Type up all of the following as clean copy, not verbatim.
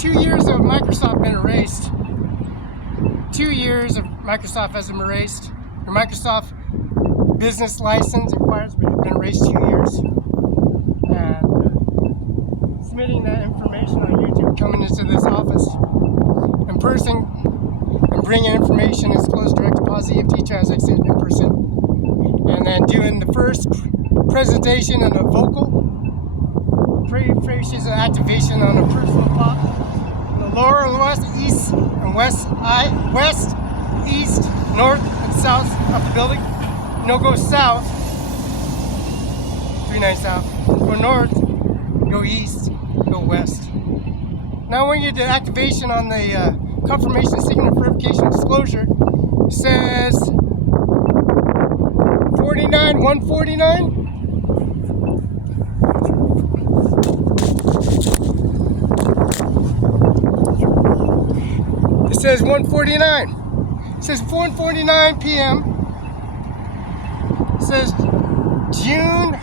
2 years of Microsoft been erased. 2 years of Microsoft has been erased. Your Microsoft business license requires been erased 2 years. And submitting that information on YouTube, coming into this office in person, and bringing information as close direct deposit EFT transaction in person, and then doing the first presentation and a vocal phrases of activation on a personal pop. The lower, west, east, and west, east, north, and south of the building. No, go south, 39 south. Go north, go east, go west. Now when you do activation on the confirmation signal verification disclosure, it says 149. It says 149. It says 1:49 p.m. It says June.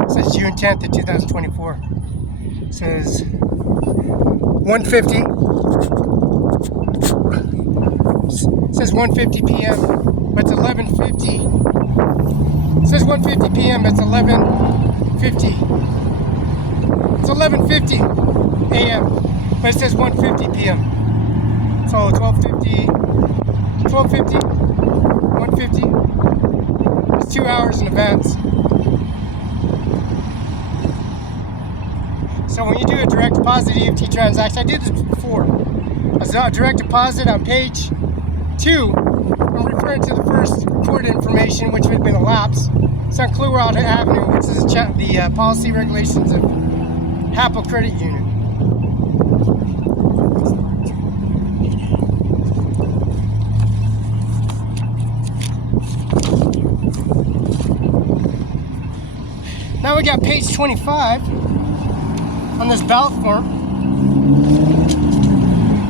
It says June 10th of 2024. It says 1:50. It says 1:50 p.m. But it's 11:50. It says 1:50 p.m. It's 11:50. It's 11:50 a.m. But it says 1:50 p.m. So 12:50, 1:50. It's 2 hours in advance. So when you do a direct deposit EFT transaction, I did this before. As a direct deposit on page 2, I'm referring to the first recorded information, which would have been a lapse. It's on Clearwater Avenue, which is the policy regulations of Happel Credit Union. Now we got page 25 on this ballot form.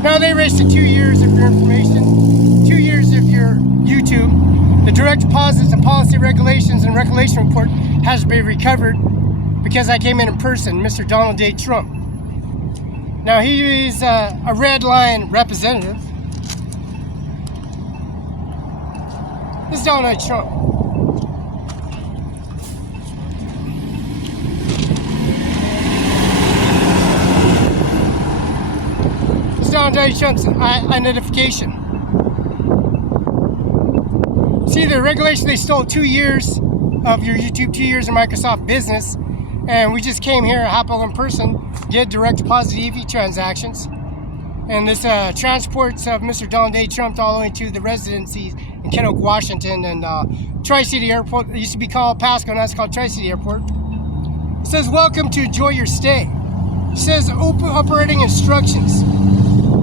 Now they erased the 2 years of your information, 2 years of your YouTube. The direct deposits and policy regulations and regulation report has been recovered because I came in person, Mr. Donald J. Trump. Now he is a red line representative. This is Donald J. Trump. Donald J. Trump's identification. See, the regulation, they stole 2 years of your YouTube, 2 years of Microsoft business, and we just came here at Happel in person, did direct deposit EV transactions, and this transports of Mr. Donald J. Trump all the way to the residency in Kennewick, Washington, and Tri-City Airport. It used to be called Pasco, now it's called Tri-City Airport. It says, welcome to enjoy your stay. It says, operating instructions.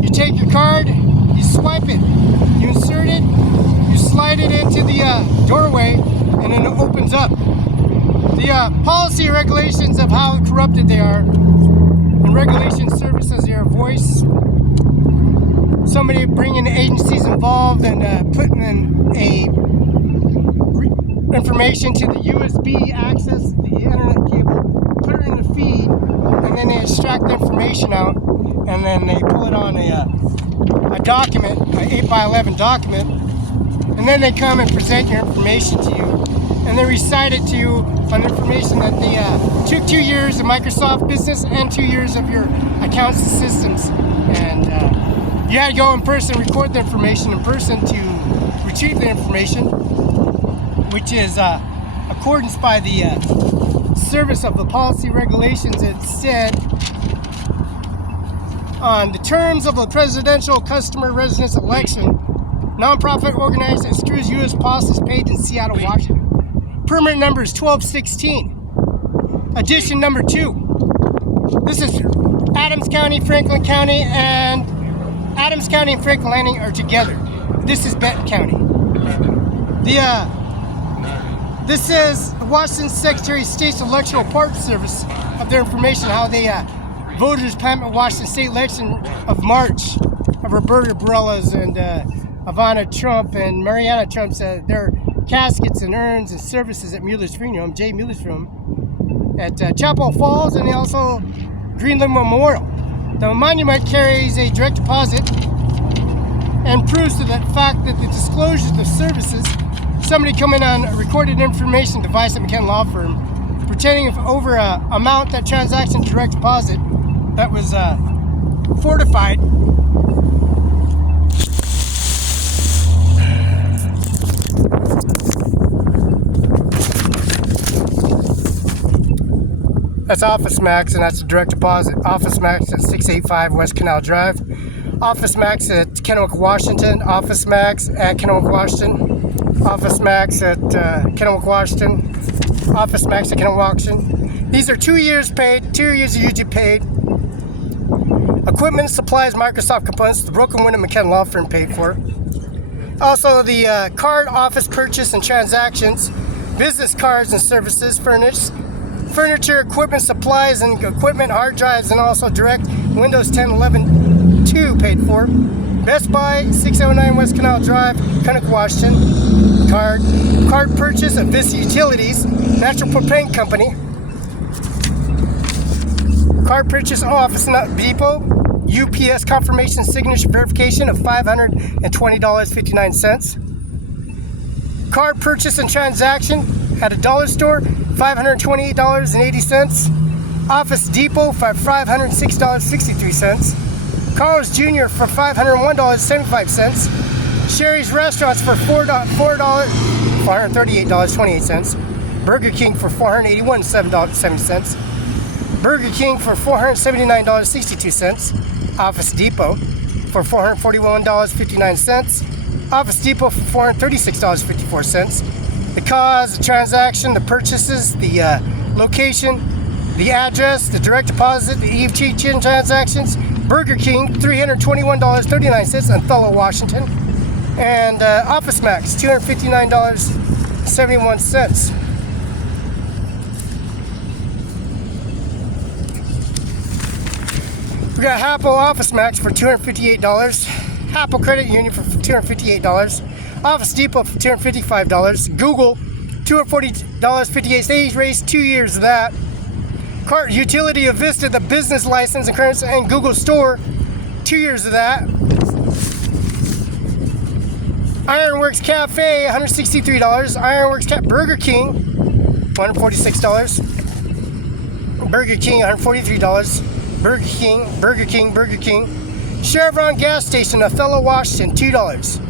You take your card, you swipe it, you insert it, you slide it into the doorway, and then it opens up. The policy regulations of how corrupted they are, and regulation services, their voice, somebody bringing the agencies involved and putting in information to the USB access, the internet cable, put it in the feed, and then they extract the information out, and then they pull it on a document, an 8x11 document, and then they come and present your information to you, and they recite it to you on information that they took 2 years of Microsoft business and 2 years of your accounts and systems, and you had to go in person, record the information in person to retrieve the information, which is accordance by the service of the policy regulations. It said on the terms of the presidential customer residence election, nonprofit organized that screws U.S. Post is paid in Seattle, Washington. Permit number is 1216. Addition number 2. This is Adams County, Franklin County, and Adams County and Franklin Landing are together. This is Benton County. This is the Washington Secretary of State's Electoral Park Service of their information, how they voters payment Washington State election of March of Roberta Barela's and Ivanka Trump and Mariana Trump's their caskets and urns and services at Mueller's Funeral Home, J. Mueller's Funeral Home, at Chapel Falls, and also Greenland Memorial. The monument carries a direct deposit and proves to the fact that the disclosures of services, somebody coming on a recorded information device at McKenna Law Firm, pertaining over a amount, that transaction direct deposit that was fortified. That's Office Max, and that's a direct deposit. Office Max at 685 West Canal Drive. Office Max at Kennewick, Washington. Office Max at Kennewick, Washington. Office Max at Kennewick, Washington. Office Max at Kennewick, Washington. These are 2 years paid, 2 years of YouTube paid. Equipment, supplies, Microsoft components, the broken window McKenna Law Firm paid for. Also the card, office purchase and transactions, business cards and services, furniture, equipment, supplies, and equipment, hard drives, and also direct Windows 10, 11, 2 paid for. Best Buy, 609 West Canal Drive, Kennewick, Washington. Card purchase of Vista Utilities, Natural Propane Company. Card purchase, Office Depot, UPS confirmation signature verification of $520.59. Card purchase and transaction at a dollar store, $528.80. Office Depot for $506.63. Carl's Jr. for $501.75. Sherry's Restaurants for $438.28. Burger King for $481.70. Burger King for $479.62. Office Depot for $441.59. Office Depot for $436.54. The cause, the transaction, the purchases, the location, the address, the direct deposit, the EFT transactions. Burger King, $321.39 in Othello, Washington. And Office Max, $259.71. We got Apple Office Max for $258. Apple Credit Union for $258. Office Depot for $255. Google, $240.58. They raised 2 years of that. Cart Utility of Vista, the business license and currency, and Google Store, 2 years of that. Ironworks Cafe, $163. Ironworks Burger King, $146. Burger King, $143. Burger King. Chevron gas station, Othello, Washington, $2.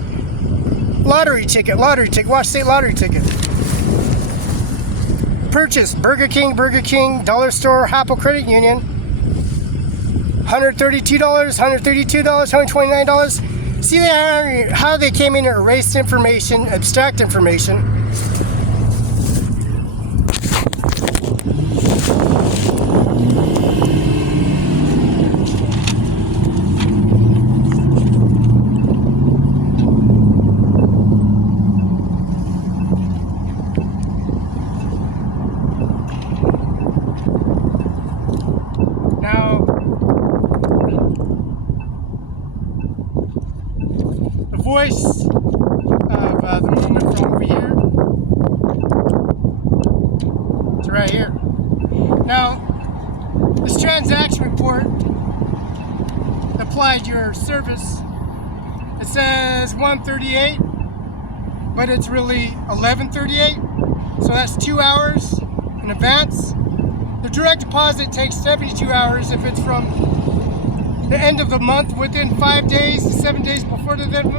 Lottery ticket, Washington State lottery ticket. Purchase, Burger King, Dollar Store, Apple Credit Union, $132, $129. See how they came in and erased information, abstract information. Voice of the movement from over here to right here. Now, this transaction report applied your service. It says 138, but it's really 1138. So that's 2 hours in advance. The direct deposit takes 72 hours if it's from the end of the month, within 5 days to 7 days before the end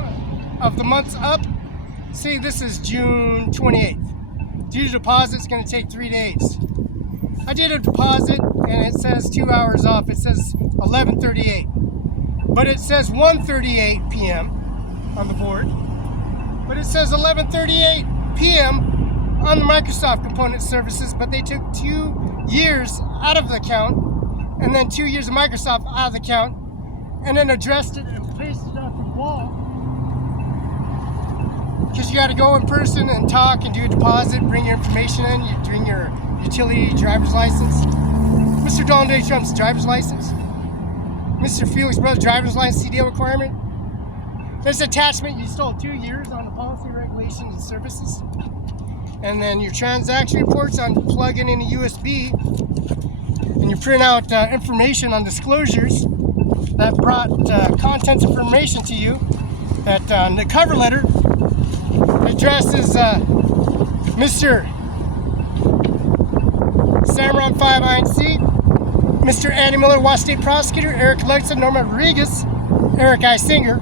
of the month's up. See, this is June 28th. Due to deposit, it's going to take 3 days. I did a deposit and it says 2 hours off. It says 11:38, but it says 1:38 p.m. on the board, but it says 11:38 p.m. on the Microsoft component services, but they took 2 years out of the account, and then 2 years of Microsoft out of the account, and then addressed it and pasted it on the wall. Because you got to go in person and talk and do a deposit, bring your information in, you bring your utility driver's license. Mr. Donald J. Trump's driver's license. Mr. Felix Brothers driver's license CDL requirement. This attachment, you stole 2 years on the policy, regulations, and services. And then your transaction reports on plug-in a USB. And you print out information on disclosures that brought contents information to you. That the cover letter addresses Mr. CIMARON5INC, Mr. Andy Miller, Washington State Prosecutor, Eric Ludson, Norma Rodriguez, Eric I. Singer.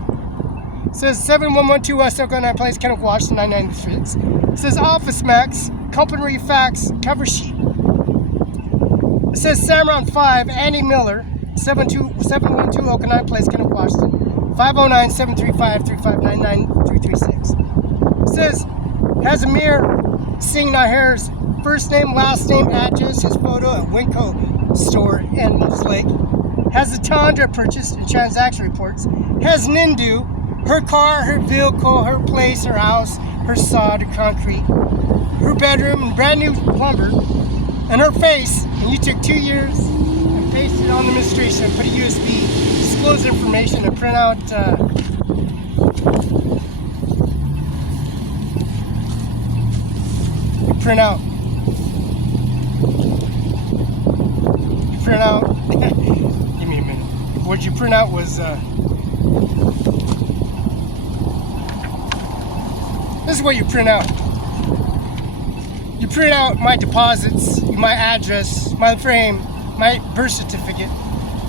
It says 7112 West Oak 9 Place, Kennewick, Washington 996. It says Office Max, Company Fax, cover sheet. It says CIMARON5, Andy Miller, 712 Oak 9 Place, Kennewick, Washington, 509-735-3599-336. It says Ajmer Singh Nijjar's first name, last name, address, his photo at Winco store in Moose Lake. Has the Tundra purchased and transaction reports. Has Nindu, her car, her vehicle, her place, her house, her sod, her concrete, her bedroom, and brand new lumber, and her face. And you took 2 years and pasted it on the administration and put a USB, disclose information, and print out give me a minute. What you print out was this is what you print out. You print out my deposits, my address, my frame, my birth certificate,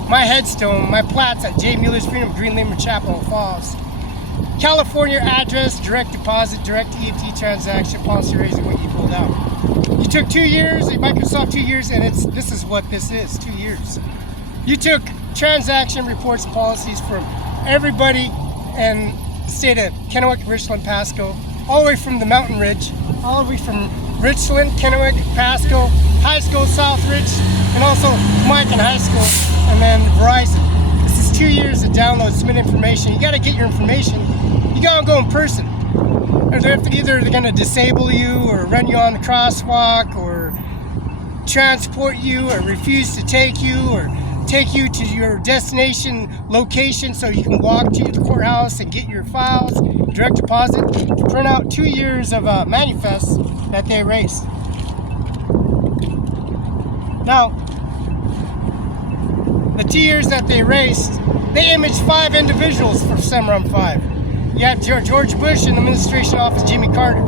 my headstone, my plats at J. Mueller's Freedom, Green Limber Chapel Falls, California address, direct deposit, direct EFT transaction, policy raising what you pulled out. You took 2 years, Microsoft 2 years, and this is what this is, 2 years. You took transaction reports and policies from everybody in the state of Kennewick, Richland, Pasco, all the way from the Mountain Ridge, all the way from Richland, Kennewick, Pasco, High School, Southridge, and also Mike and High School, and then Verizon. This is 2 years to download, submit information. You got to get your information. You got to go in person. Either they're going to disable you or run you on the crosswalk or transport you or refuse to take you or take you to your destination location so you can walk to the courthouse and get your files, direct deposit, to print out 2 years of manifests that they erased. Now, the 2 years that they erased, they imaged 5 individuals for CIMARON5. You had George Bush in the administration office, Jimmy Carter.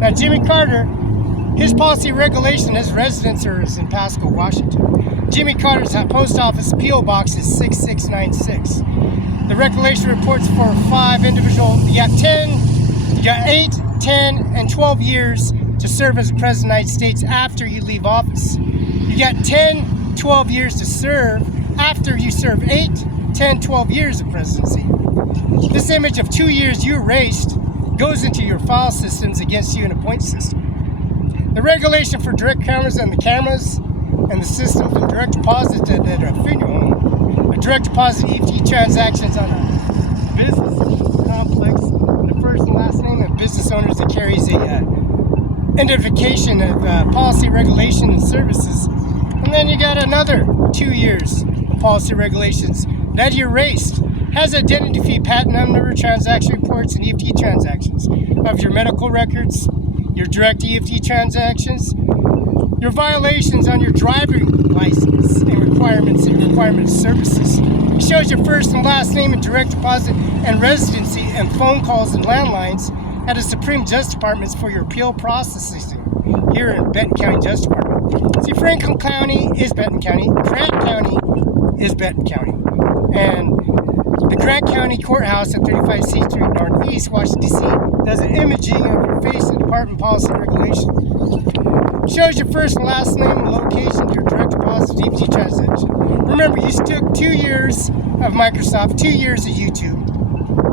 Now, Jimmy Carter, his policy regulation, his residence is in Pasco, Washington. Jimmy Carter's post office P.O. Box is 6696. The regulation reports for 5 individuals. You got 8, 10, and 12 years to serve as the President of the United States after you leave office. You got 10, 12 years to serve after you serve 8, 10, 12 years of presidency. This image of 2 years you erased goes into your file systems against you in a point system. The regulation for direct cameras and the cameras and the systems and direct deposits that are in your home, a direct deposit EFT transactions on a business complex, the first and last name of business owners that carries a identification of policy, regulation, and services. And then you got another 2 years of policy regulations that you erased. Has identity fee, patent number, transaction reports, and EFT transactions of your medical records, your direct EFT transactions, your violations on your driving license and requirements services. It shows your first and last name and direct deposit and residency and phone calls and landlines at the Supreme Justice Departments for your appeal processing here in Benton County Justice Department. See, Franklin County is Benton County, Grant County is Benton County, and the Grant County Courthouse at 35 C Street Northeast, Washington, D.C. does an imaging of your face and department policy and regulation. Shows your first and last name and location, your direct deposit EFT transaction. Remember, you took 2 years of Microsoft, 2 years of YouTube,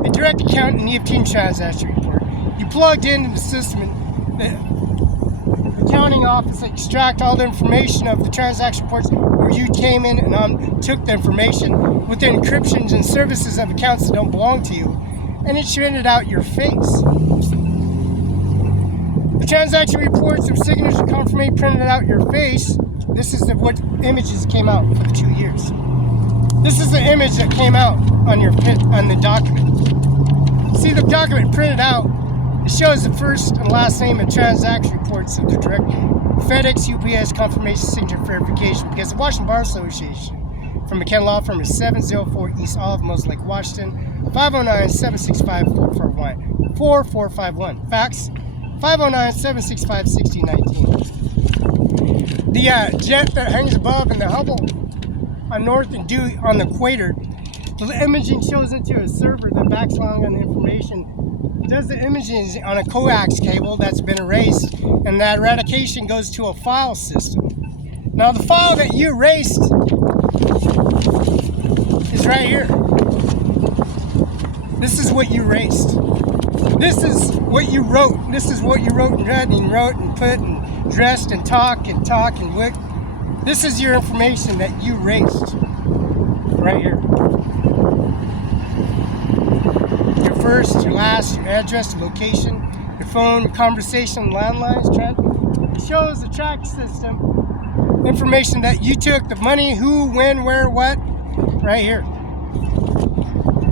a direct account and EFT transaction report. You plugged into the system and the accounting office extract all the information of the transaction reports where you came in and took the information with the encryptions and services of accounts that don't belong to you, and it printed out your face. The transaction reports of signatures and confirmation printed out your face. This is what images came out for the 2 years. This is the image that came out on the document. See, document printed out, it shows the first and last name and transaction reports of the direct FedEx, UPS confirmation signature verification because the Washington Bar Association from McKenna Law Firm is 704 East Olive, Moses Lake, Washington, 509-765-4451. Fax, 509-765-6019. The jet that hangs above in the Hubble on North and Dewey on the equator, the imaging shows into a server that backs along on the information, does the imaging on a coax cable that's been erased, and that eradication goes to a file system. Now the file that you erased is right here. This is what you erased. This is what you wrote. This is what you wrote and read and wrote and put and dressed and talk and what. This is your information that you erased. Right here. Your first, your last, your address, your location, your phone, your conversation, landlines, it shows the track system, information that you took, the money, who, when, where, what, right here.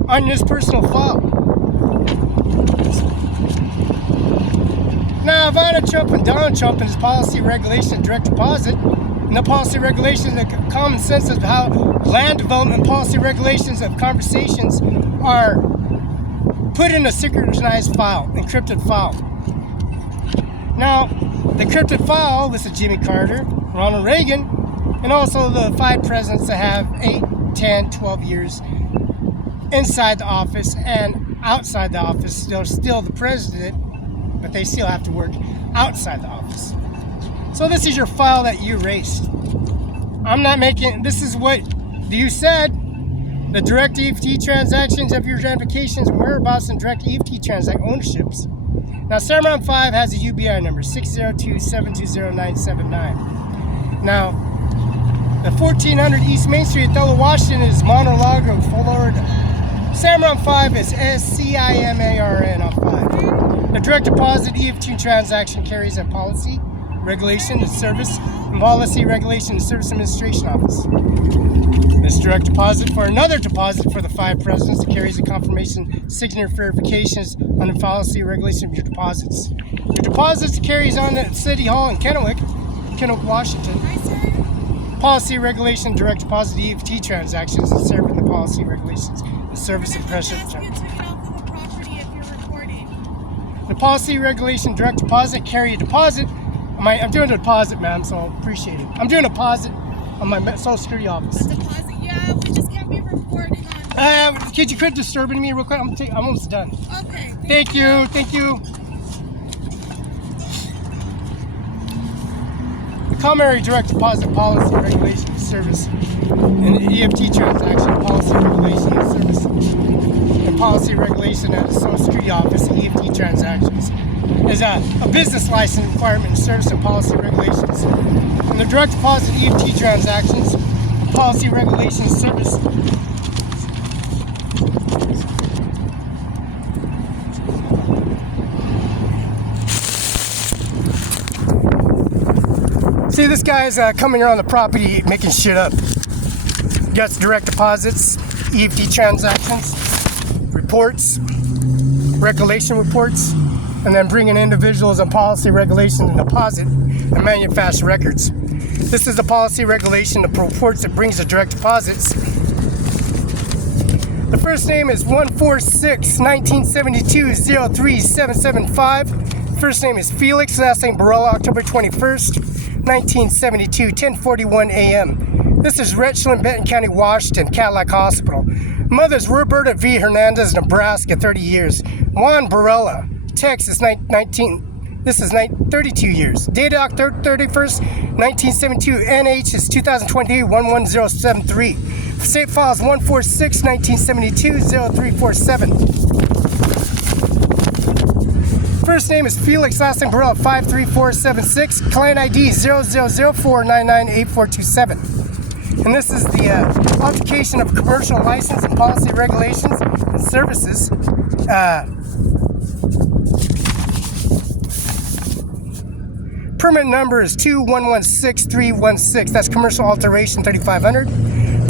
On this personal file. Now, Ivanka Trump and Donald Trump and his policy regulation of direct deposit, and the policy regulations, the common sense of how land development policy regulations of conversations are put in a synchronized file, encrypted file. Now, the encrypted file was Jimmy Carter, Ronald Reagan, and also the 5 presidents that have 8, 10, 12 years inside the office and outside the office. They're still the president, but they still have to work outside the office. So this is your file that you erased. I'm not making, this is what you said, the direct EFT transactions of your identifications and whereabouts and direct EFT transact ownerships. Now, CIMARON5 has a UBI number, 602-720-979. Now, the 1400 East Main Street, Othello, Washington is Mar-a-Lago, Florida. CIMARON5 is SCIMARON on 5. The direct deposit EFT transaction carries a policy, regulation, and service, and policy, regulation, and service administration office. This direct deposit for another deposit for the 5 presidents carries a confirmation signature verifications on the policy regulation of your deposits. Your deposits carries on at City Hall in Kennewick, Washington. Policy regulation, direct deposit EFT transactions, and serving the policy regulations, the service and pressure. The policy regulation, direct deposit, carry a deposit. I'm doing a deposit, ma'am, so I appreciate it. I'm doing a deposit on my Social Security office. A deposit? Yeah, we just can't be recording on. Could you quit disturbing me real quick? I'm almost done. Okay. Thank you. Thank you. The Commentary direct deposit policy regulation service and the EFT transaction policy regulation and service and policy regulation at the Social Security office and EFT transactions is a business license requirement and service and policy regulations. And the direct deposit EFT transactions, policy regulations, service. See, this guy's coming here on the property making shit up. Got direct deposits, EFT transactions, reports, regulation reports, and then bringing individuals on policy regulation and deposit and manufacture records. This is the policy regulation of reports that brings the direct deposits. The first name is 146-1972-03775. First name is Felix, last name Barela, October 21st, 1972, 10:41 a.m. This is Richland, Benton County, Washington, Cadillac Hospital. Mother's Roberta V. Hernandez, Nebraska, 30 years. Juan Barela, Texas, 32 years. Date October 31st, 1972. NH is 2023-11073. State files 146-1972-0347. First name is Felix, last name Barela, 53476. Client ID 0004998427. And this is the altercation of commercial license and policy regulations and services. Permit number is 2116316. That's commercial alteration 3500.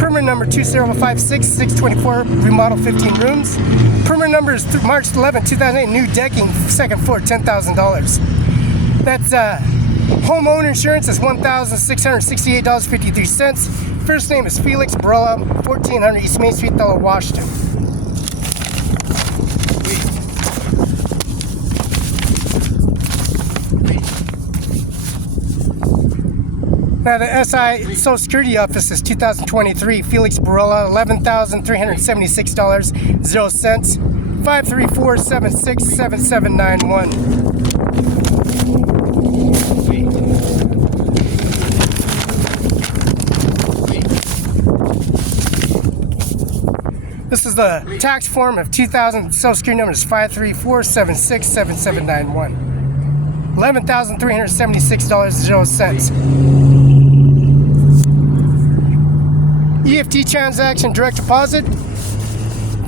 Permit number 2056624, remodel 15 rooms. Permit number is March 11, 2008, new decking, second floor, $10,000. That's homeowner insurance is $1,668.53. First name is Felix, Barela, 1400 East Main Street, Othello, Washington. Now the SI Social Security office is 2023, Felix Barela, $11,376.00, 534-767791. This is the tax form of 2000, Social Security number is 534-767791. $11,376.00. EFT transaction, direct deposit.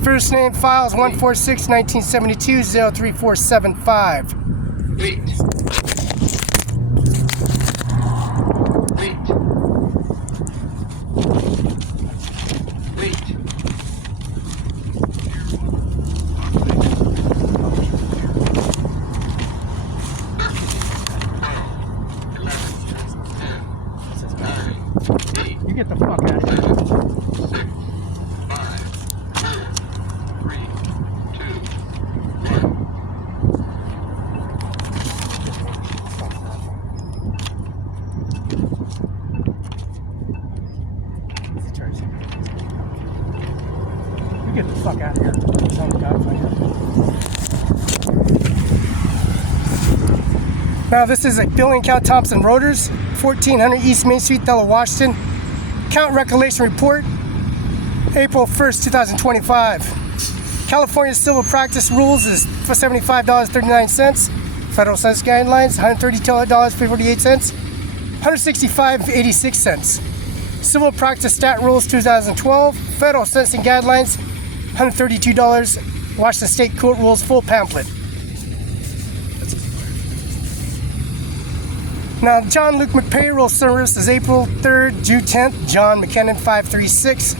First name files 146-1972-03475. You get the fuck out of here. 5, 4, 3, 2, 1. You get the fuck out of here. Now this is a billing account, Thompson Rotors, 1400 East Main Street, Othello, Washington. Account recollection report, April 1st, 2025. California Civil Practice Rules is for $75.39. Federal Census Guidelines, $132.48. $165.86. Civil Practice Stat Rules 2012. Federal Censusing Guidelines, $132. Washington State Court Rules, full pamphlet. Now, John Luke McPayroll service is April 3rd, June 10th. John McKinnon, 536.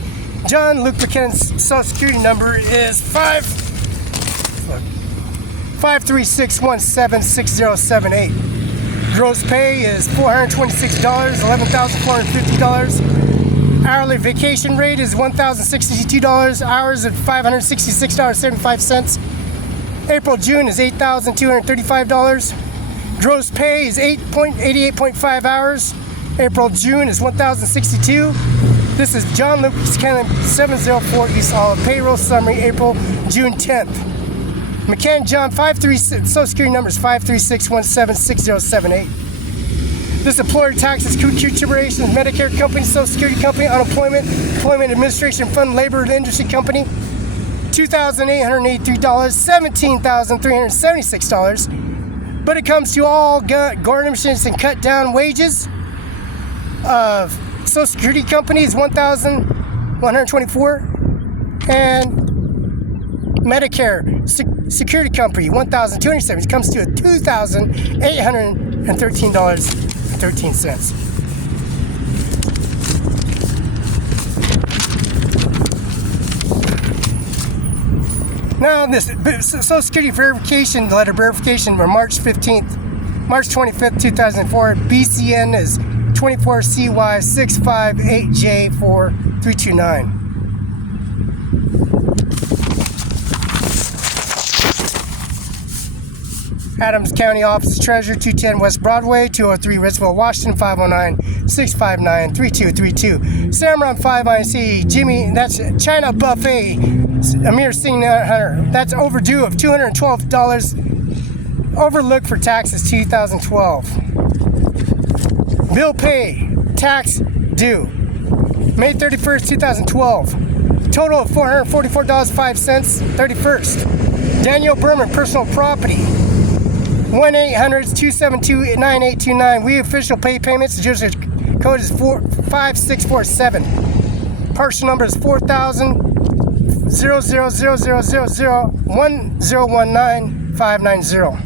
John Luke McKinnon's Social Security number is 536176078. Gross pay is $426, $11,450. Hourly vacation rate is $1,062. Hours of $566.75. April, June is $8,235. Gross pay is 88.5 hours. April, June is $1,062. This is John Lucas Cannon, 704 East Olive. Payroll summary, April, June 10th. McCann John, 536, Social Security number is 536176078. This employer taxes, contributions, Medicare company, Social Security company, unemployment, employment administration fund, labor and industry company, $2,883, $17,376. But it comes to all garnishments and cut down wages of Social Security companies, $1,124, and Medicare Security Company, $1,270. It comes to a $2,813.13. Now, this Social Security verification letter verification for March 25th, 2004. BCN is 24CY658J4329. Adams County Office Treasurer, 210 West Broadway, 203 Ritzville, Washington, 509-659-3232. CIMARON5INC, Jimmy, that's China Buffet, Amir Singh Hunter. That's overdue of $212. Overlooked for taxes 2012. Bill pay, tax due, May 31st, 2012. Total of $444.05, 31st. Daniel Berman, personal property. 1-800-272-9829. We official pay payments. The code is 5647. Partial number is 400000001019-590.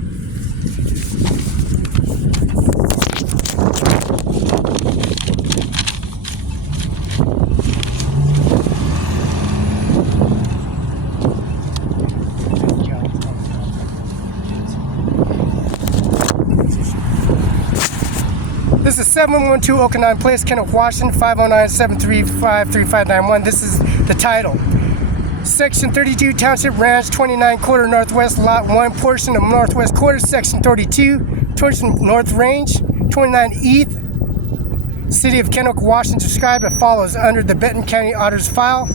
This is 712 Okanine Place, Kennewick, Washington, 509-735-3591. This is the title. Section 32, Township Ranch, 29 quarter Northwest, Lot 1, portion of Northwest Quarter, Section 32, portion North Range, 29 East, City of Kennewick, Washington, described as follows under the Benton County Auditor's file.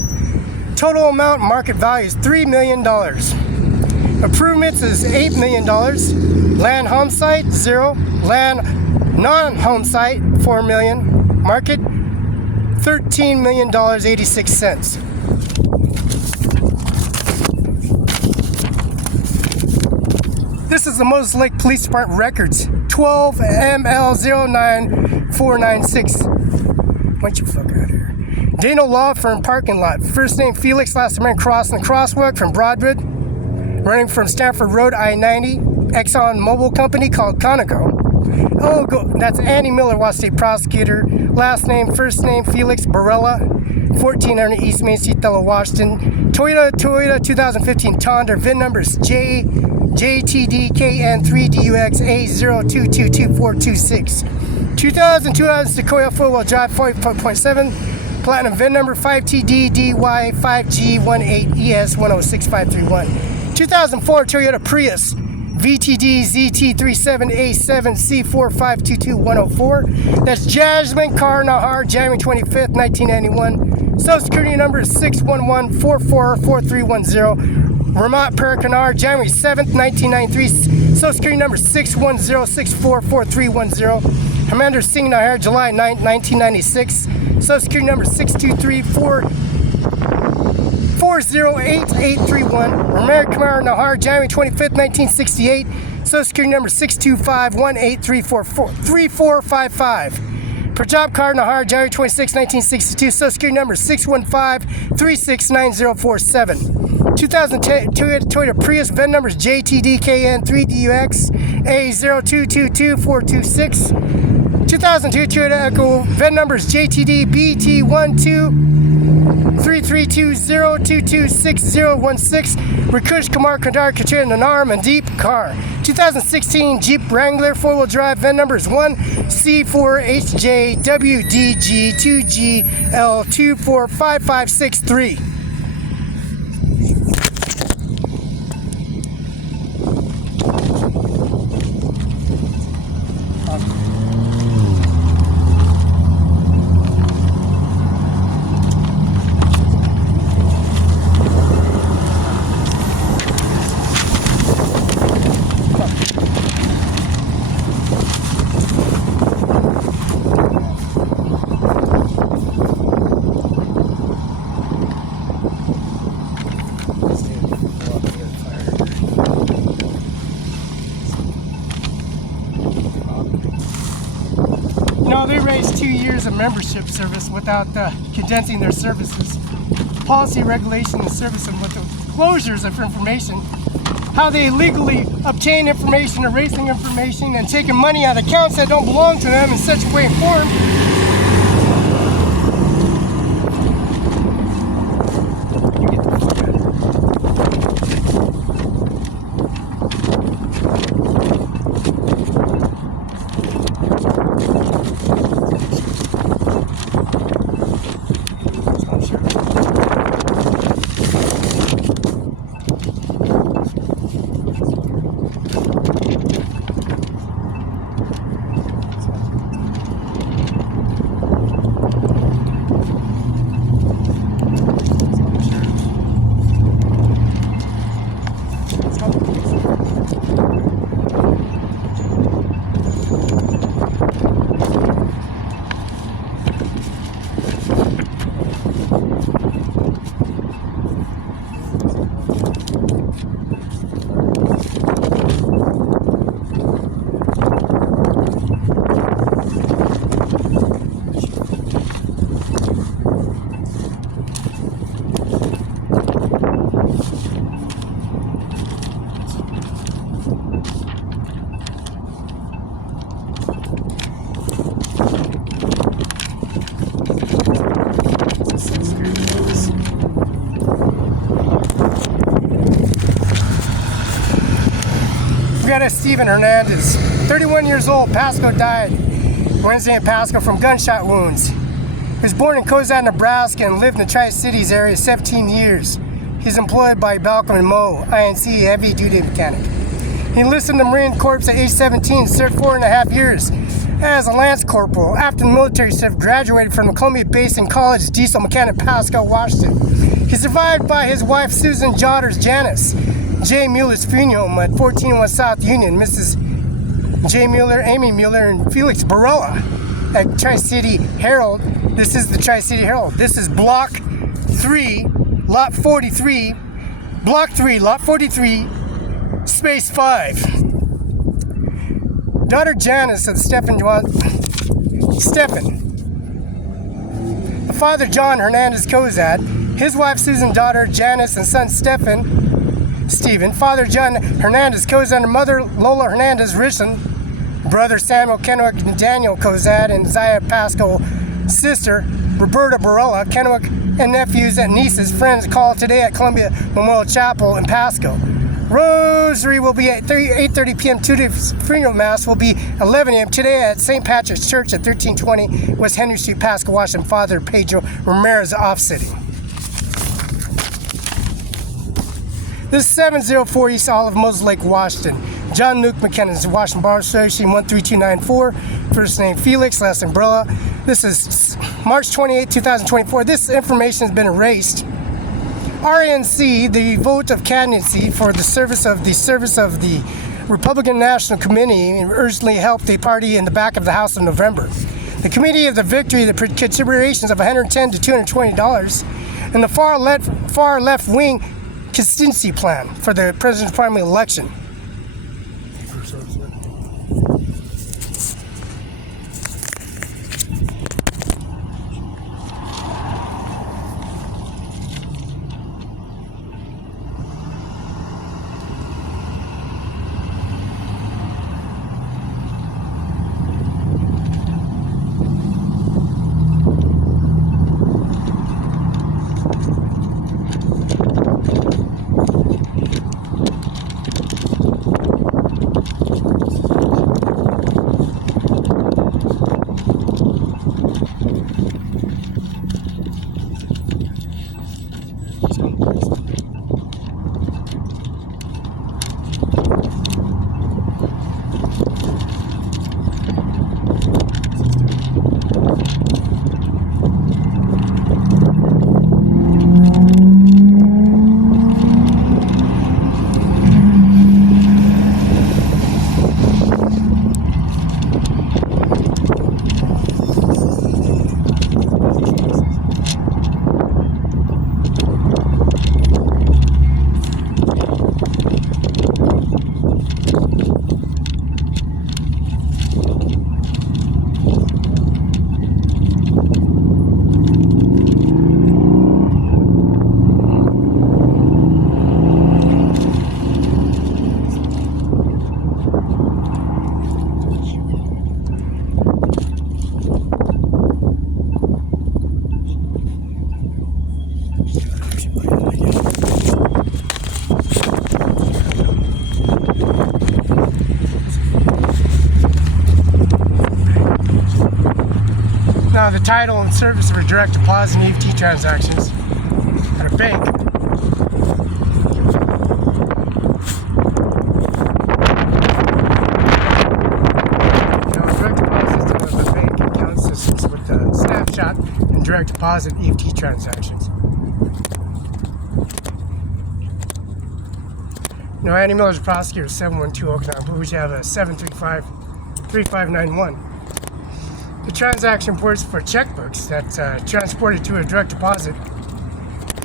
Total amount, market value is $3 million. Improvements is $8 million. Land home site, 0. Land non-home site, $4 million. Market, $13 million, 86 cents. This is the Moses Lake Police Department records, 12 ML09496. Why don't you fuck out of here? Dano Law Firm parking lot. First name Felix, last name crossing the crosswalk from Broadwood, running from Stanford Road, I-90. Exxon Mobil Company called Conoco. Oh, that's Andy Miller, Washington State Prosecutor. Last name, first name Felix Barela, 1400 East Main Street, Othello, Washington. Toyota 2015 Tundra. VIN numbers JTDKN3DUXA02222426. 2002 Sequoia 4-wheel drive 40.7. Platinum VIN number 5TDDY5G18ES106531. 2004 Toyota Prius VTD ZT37A7C4522104. That's Jasmine Car Nahar, January 25th, 1991. Social Security number is 611-444310. Vermont Paracanar, January 7th, 1993. Social Security number 610-644310. Commander Singh Nijjar, July 9th, 1996. Social Security number 623-408-831. American Commander Nijjar, January 25th, 1968. Social Security number 625-1834-3455. Per job card Nijjar, January 26, 1962. Social Security number 615-369-047. 2010 Toyota Prius, VIN numbers JTDKN3DUX A02222426. 2002 Toyota Echo, VIN numbers JTD BT12332022616. Rikush Kumar Kandar Katrina Nanar Mandeep Car. 2016 Jeep Wrangler 4-wheel drive, VIN numbers 1C4HJWDG2GL245563. No, they raised 2 years of membership service without condensing their services. Policy, regulation, and service, and with the closures of information, how they illegally obtain information, erasing information, and taking money out of accounts that don't belong to them in such a way and form. We got a Stephen Hernandez, 31 years old, Pasco died. Wednesday in Pasco from gunshot wounds. He was born in Cozad, Nebraska and lived in the Tri-Cities area 17 years. He's employed by Balcom & Moe, INC, heavy-duty mechanic. He enlisted in the Marine Corps at age 17, served 4.5 years as a Lance Corporal. After the military service, graduated from the Columbia Basin College Diesel Mechanic, Pasco, Washington. He's survived by his wife, Susan, daughters, Janice, J. Mueller's funeral home at 1401 South Union, Mrs. J. Mueller, Amy Mueller, and Felix Barela at Tri-City Herald. This is the Tri-City Herald. This is Block 3, Lot 43, Block 3, Lot 43, Space 5. Daughter Janice of Stephen. The father John Hernandez Cozad, his wife Susan, daughter Janice, and son Stephen. Father John Hernandez Cozad, and mother Lola Hernandez Richland, brother Samuel Kennewick and Daniel Cozad, and Zaya Pasco, sister Roberta Barela Kennewick, and nephews and nieces. Friends call today at Columbia Memorial Chapel in Pasco. Rosary will be at 8:30 p.m. Today's funeral mass will be 11 a.m. today at St. Patrick's Church at 1320 West Henry Street, Pasco, Washington. Father Pedro Ramirez offsetting. This is 704 East Olive, Moses Lake, Washington. John Luke McKenna, Washington Bar Association 13294. First name Felix, last name Barela. This is March 28, 2024. This information has been erased. RNC, the vote of candidacy for the service of the Republican National Committee, urgently helped the party in the back of the House in November. The committee of the victory, the considerations of $110 to $220, and the far left wing contingency plan for the president's primary election. Now the title and service for direct deposit and EFT transactions at a bank. Now direct deposits of a bank account systems with the snapshot and direct deposit EFT transactions. Now Andy Miller's prosecutor, 712 Okanagan, but we should have a 735-3591. The transaction reports for checkbooks that transported to a direct deposit,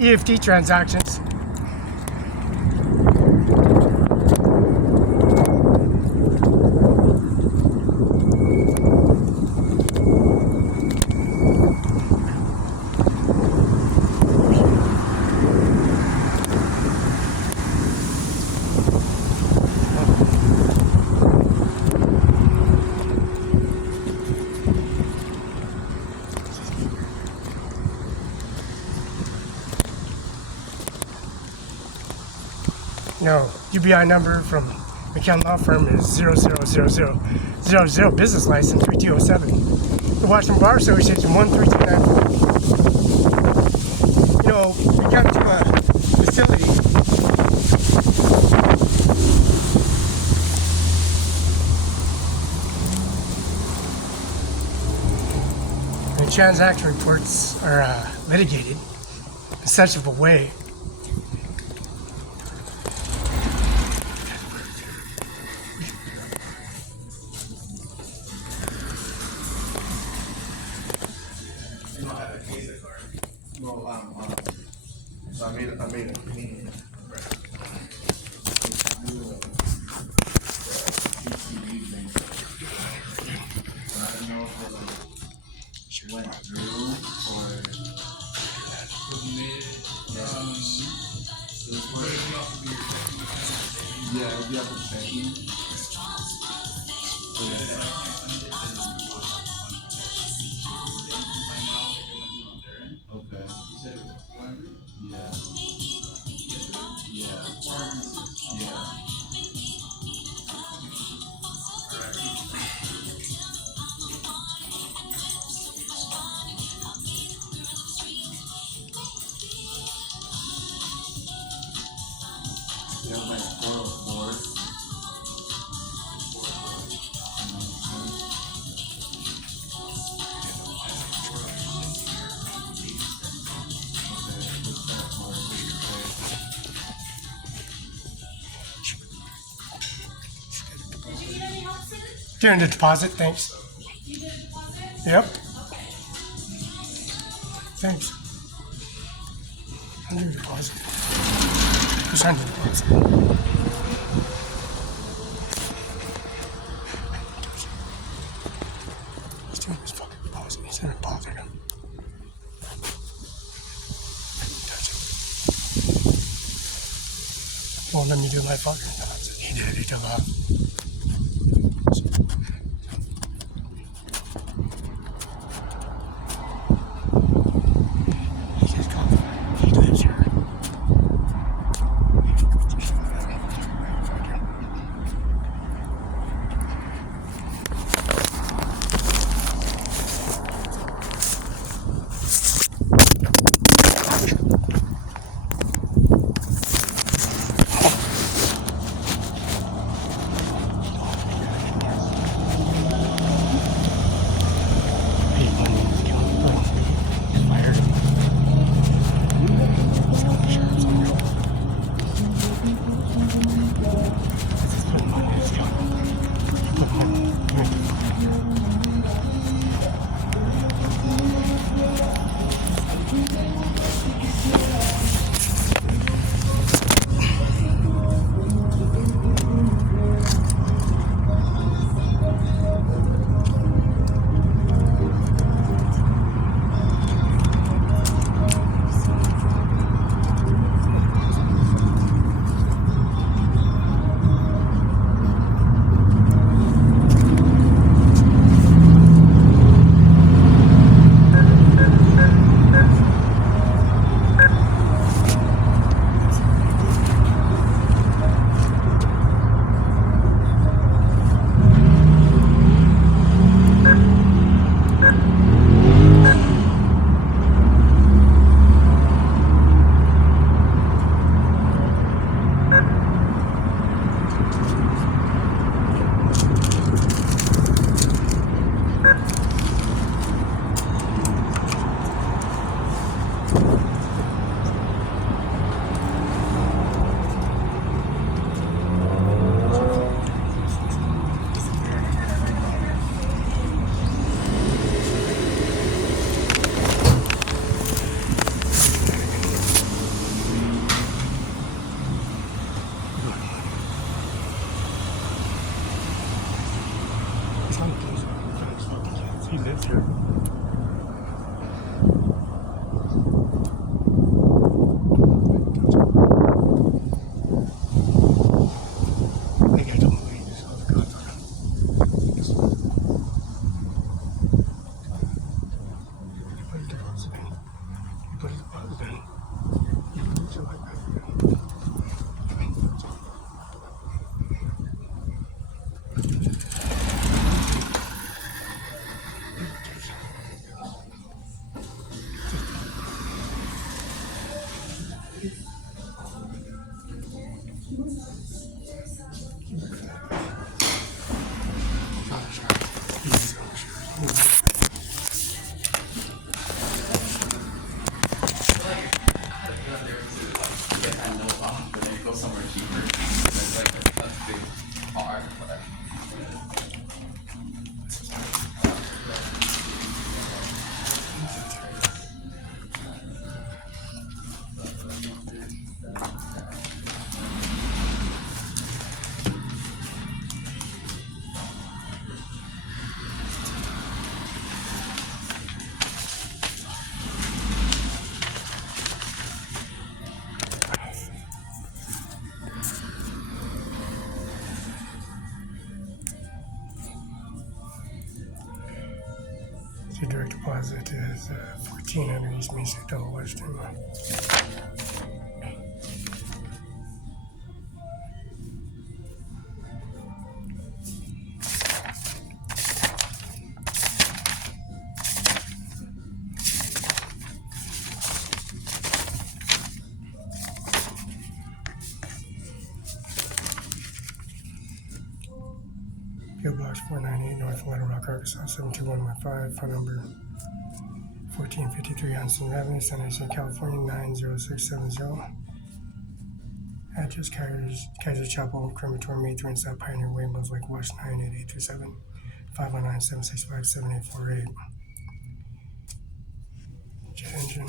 EFT transactions. No, UBI number from McCann Law Firm is 00000. Business license 3207. The Washington Bar Association 13294. You know, we come to a facility. The transaction reports are litigated in such of a way. So I made a opinion. I don't know if it went through or you made it. Yeah, it'll be up to checking. Okay. Yeah. Yeah. Yeah. Yeah, like 404. During the deposit, thanks. You did a deposit? Yep, Okay. thanks. Under deposit. Who's under deposit? He's doing his fucking deposit. He's gonna bother him. Touch it. Won't let me do my fucking deposit. He did. He took off. He just got. He lives here. He lives here. The direct deposit is 1400 East Main Street, Othello, Washington. PO Box 498, North Little Rock, Arkansas 72115. Phone number 1453 Huntington Avenue, San Jose, California 90670. Address Kaiser Chapel, Crematorium 83 in South Pioneer Way, Mills Lake, Washington 98837 519 765 7848. Jet engine.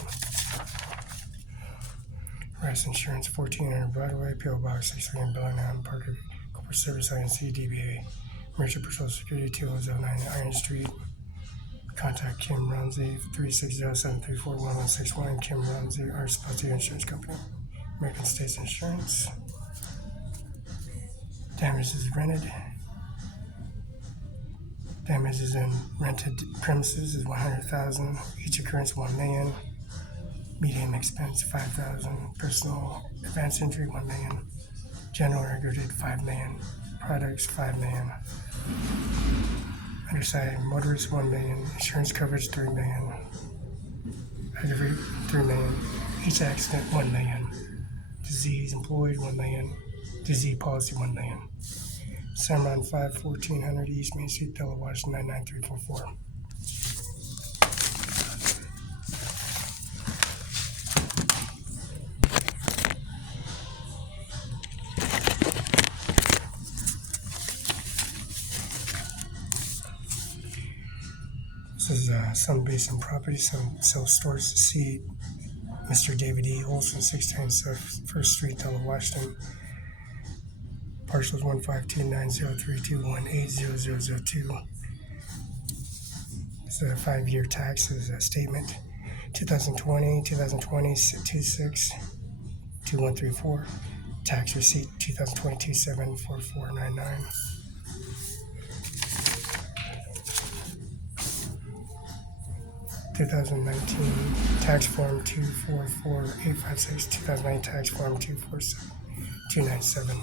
Rice Insurance 1400 Broadway, PO Box 6 Bellingham, Parker Corporate Service INC DBA. Merchant for Social Security 2009 Iron Street. Contact Kim Ramsey 360-734-1161. Kim Ramsey, our Spotty Insurance Company. American States Insurance. Damages rented. Damages in rented premises is $100,000. Each occurrence $1 million. Medium expense $5,000. Personal advance injury $1 million. General aggregate $5 million. Products $5 million. Underside motorist $1 million. Insurance coverage $3 million. Aggregate $3 million. Each accident $1 million. Disease employed $1 million. Disease policy $1 million. CIMARON5 1400 East Main Street, Othello, Washington 99344. This is Sun Basin Property, self-storage to see Mr. David E. Olson, 610 South 1st Street, Othello, Washington. Parcels 1529032180002. It's a 5-year taxes statement. 2020, 26 2134. Tax receipt 2022 74499. Tax form 244856. 2009 tax form 247297.